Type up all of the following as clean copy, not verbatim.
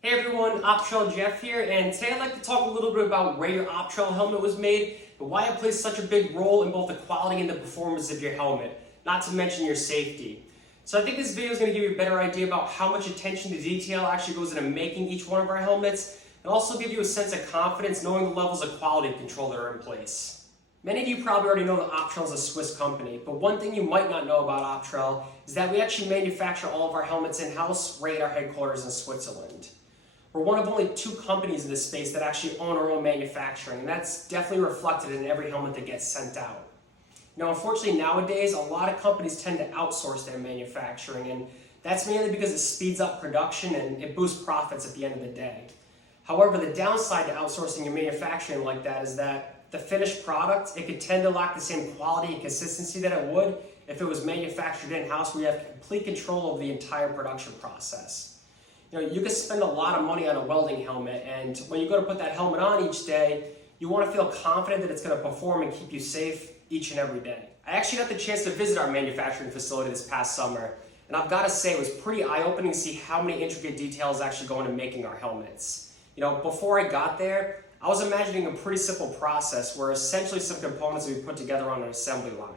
Hey everyone, Optrel Jeff here, and today I'd like to talk a little bit about where your Optrel helmet was made and why it plays such a big role in both the quality and the performance of your helmet, not to mention your safety. So I think this video is going to give you a better idea about how much attention to detail actually goes into making each one of our helmets, and also give you a sense of confidence knowing the levels of quality control that are in place. Many of you probably already know that Optrel is a Swiss company, but one thing you might not know about Optrel is that we actually manufacture all of our helmets in-house right at our headquarters in Switzerland. We're one of only 2 companies in this space that actually own our own manufacturing, and that's definitely reflected in every helmet that gets sent out. Now, unfortunately, nowadays, a lot of companies tend to outsource their manufacturing, and that's mainly because it speeds up production and it boosts profits at the end of the day. However, the downside to outsourcing your manufacturing like that is that the finished product, it could tend to lack the same quality and consistency that it would if it was manufactured in-house, where you have complete control of the entire production process. You know, you could spend a lot of money on a welding helmet, and when you go to put that helmet on each day, you want to feel confident that it's going to perform and keep you safe each and every day. I actually got the chance to visit our manufacturing facility this past summer, and I've got to say it was pretty eye-opening to see how many intricate details actually go into making our helmets. You know, before I got there, I was imagining a pretty simple process where essentially some components would be put together on an assembly line.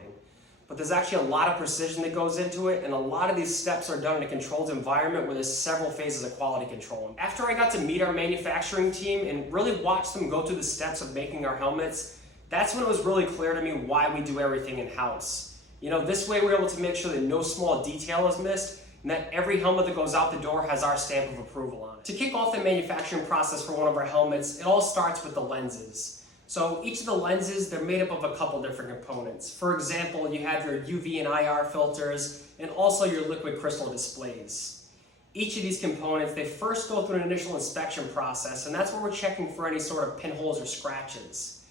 But there's actually a lot of precision that goes into it, and a lot of these steps are done in a controlled environment where there's several phases of quality control. After I got to meet our manufacturing team and really watch them go through the steps of making our helmets, that's when it was really clear to me why we do everything in-house. You know, this way we're able to make sure that no small detail is missed, and that every helmet that goes out the door has our stamp of approval on it. To kick off the manufacturing process for one of our helmets, it all starts with the lenses. So each of the lenses, they're made up of a couple different components. For example, you have your UV and IR filters, and also your liquid crystal displays. Each of these components, they first go through an initial inspection process, and that's where we're checking for any sort of pinholes or scratches.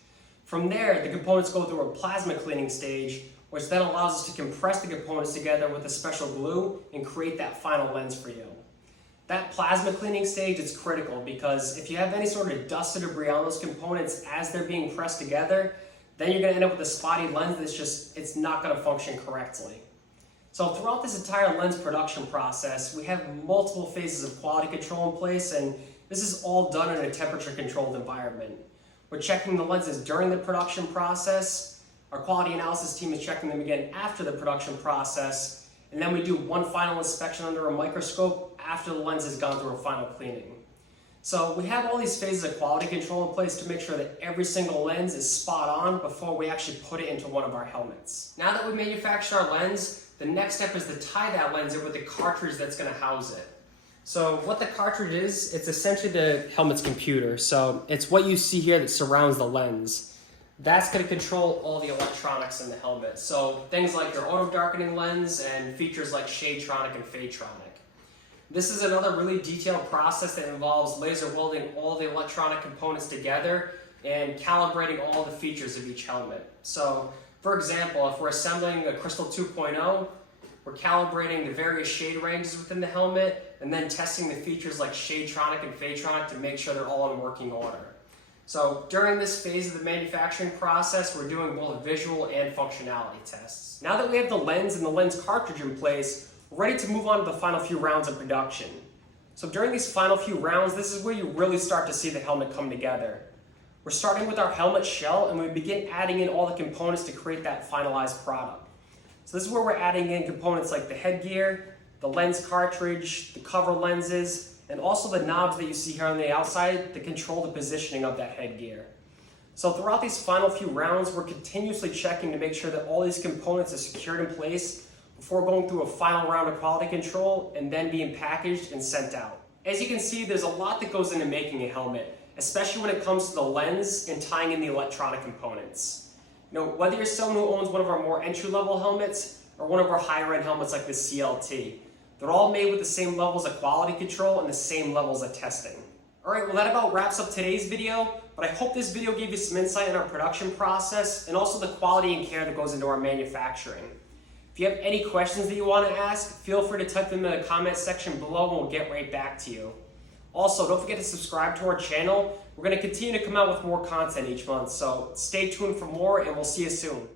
From there, the components go through a plasma cleaning stage, which then allows us to compress the components together with a special glue and create that final lens for you. That plasma cleaning stage is critical because if you have any sort of dust or debris on those components as they're being pressed together, then you're going to end up with a spotty lens it's not going to function correctly. So throughout this entire lens production process, we have multiple phases of quality control in place, and this is all done in a temperature controlled environment. We're checking the lenses during the production process. Our quality analysis team is checking them again after the production process, and then we do one final inspection under a microscope after the lens has gone through a final cleaning. So we have all these phases of quality control in place to make sure that every single lens is spot on before we actually put it into one of our helmets. Now that we've manufactured our lens, the next step is to tie that lens in with the cartridge that's going to house it. So what the cartridge is, it's essentially the helmet's computer. So it's what you see here that surrounds the lens. That's going to control all the electronics in the helmet. So things like your auto darkening lens and features like Shadetronic and Fadetronic. This is another really detailed process that involves laser welding all the electronic components together and calibrating all the features of each helmet. So for example, if we're assembling a Crystal 2.0, we're calibrating the various shade ranges within the helmet and then testing the features like Shadetronic and Fadetronic to make sure they're all in working order. So during this phase of the manufacturing process, we're doing both visual and functionality tests. Now that we have the lens and the lens cartridge in place, we're ready to move on to the final few rounds of production. So during these final few rounds, this is where you really start to see the helmet come together. We're starting with our helmet shell, and we begin adding in all the components to create that finalized product. So this is where we're adding in components like the headgear, the lens cartridge, the cover lenses, and also the knobs that you see here on the outside that control the positioning of that headgear. So throughout these final few rounds, we're continuously checking to make sure that all these components are secured in place before going through a final round of quality control and then being packaged and sent out. As you can see, there's a lot that goes into making a helmet, especially when it comes to the lens and tying in the electronic components. You know, whether you're someone who owns one of our more entry-level helmets or one of our higher-end helmets like the CLT, they're all made with the same levels of quality control and the same levels of testing. Alright, well that about wraps up today's video, but I hope this video gave you some insight in our production process and also the quality and care that goes into our manufacturing. If you have any questions that you want to ask, feel free to type them in the comment section below and we'll get right back to you. Also, don't forget to subscribe to our channel. We're going to continue to come out with more content each month, so stay tuned for more and we'll see you soon.